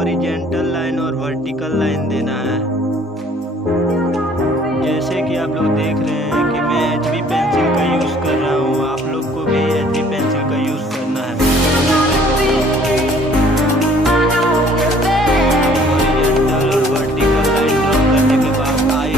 Horizontal line और vertical line देना है। जैसे कि आप लोग देख रहे हैं कि मैं HB पेंसिल का यूज़ कर रहा हूँ, आप लोग को भी HB पेंसिल का यूज़ करना है। हॉरिजेंटल और वर्टिकल लाइन ड्रॉ करने के बाद आई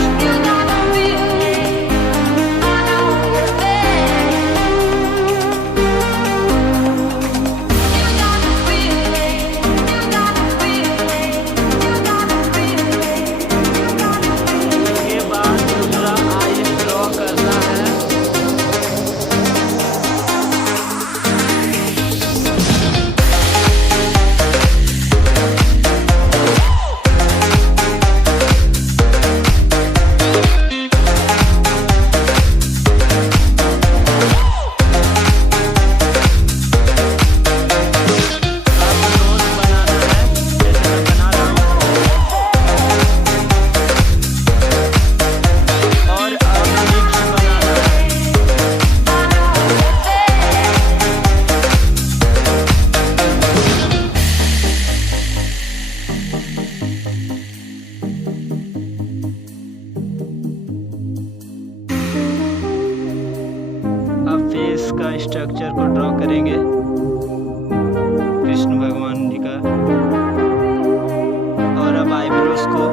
फेस का स्ट्रक्चर को ड्रॉ करेंगे कृष्ण भगवान जी का। और अब आईब्रोज को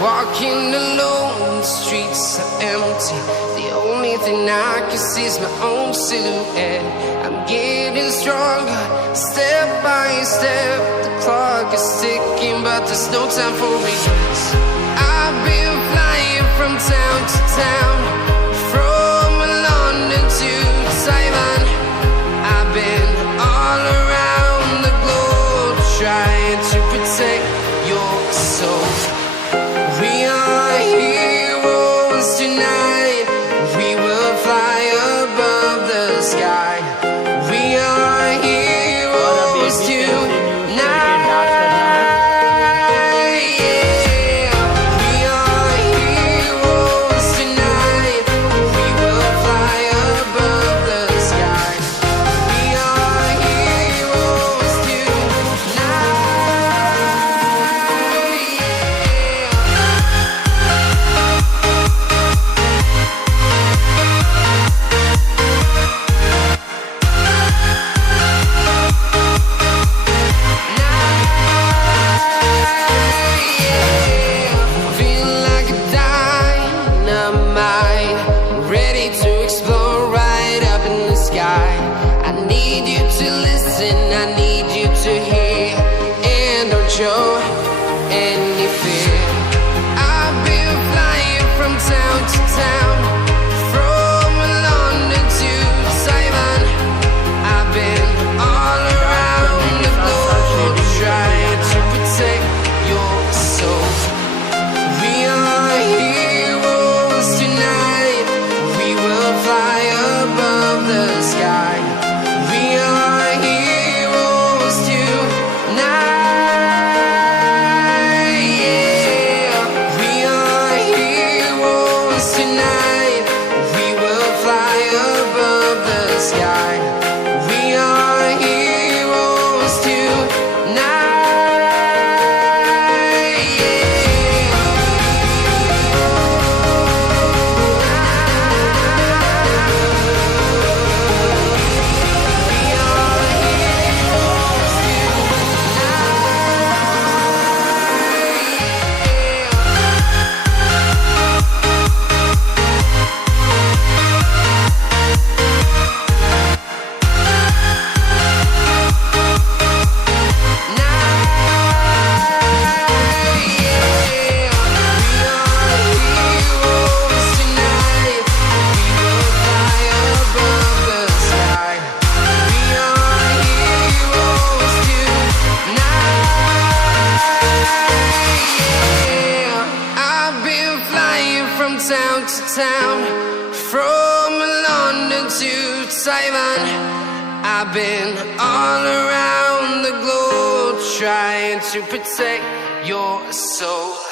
walking alone, the streets are empty. The only thing I can see is my own silhouette. I'm getting stronger, step by step. The clock is ticking, but there's no time for regrets. I've been flying from town to town, from London to Taiwan. I've been all around the globe, trying to protect your soul. We are heroes tonight. We will fly above the sky. We are heroes tonight. Yeah. We are heroes tonight. around, from London to Taiwan. I've been all around the globe trying to protect your soul.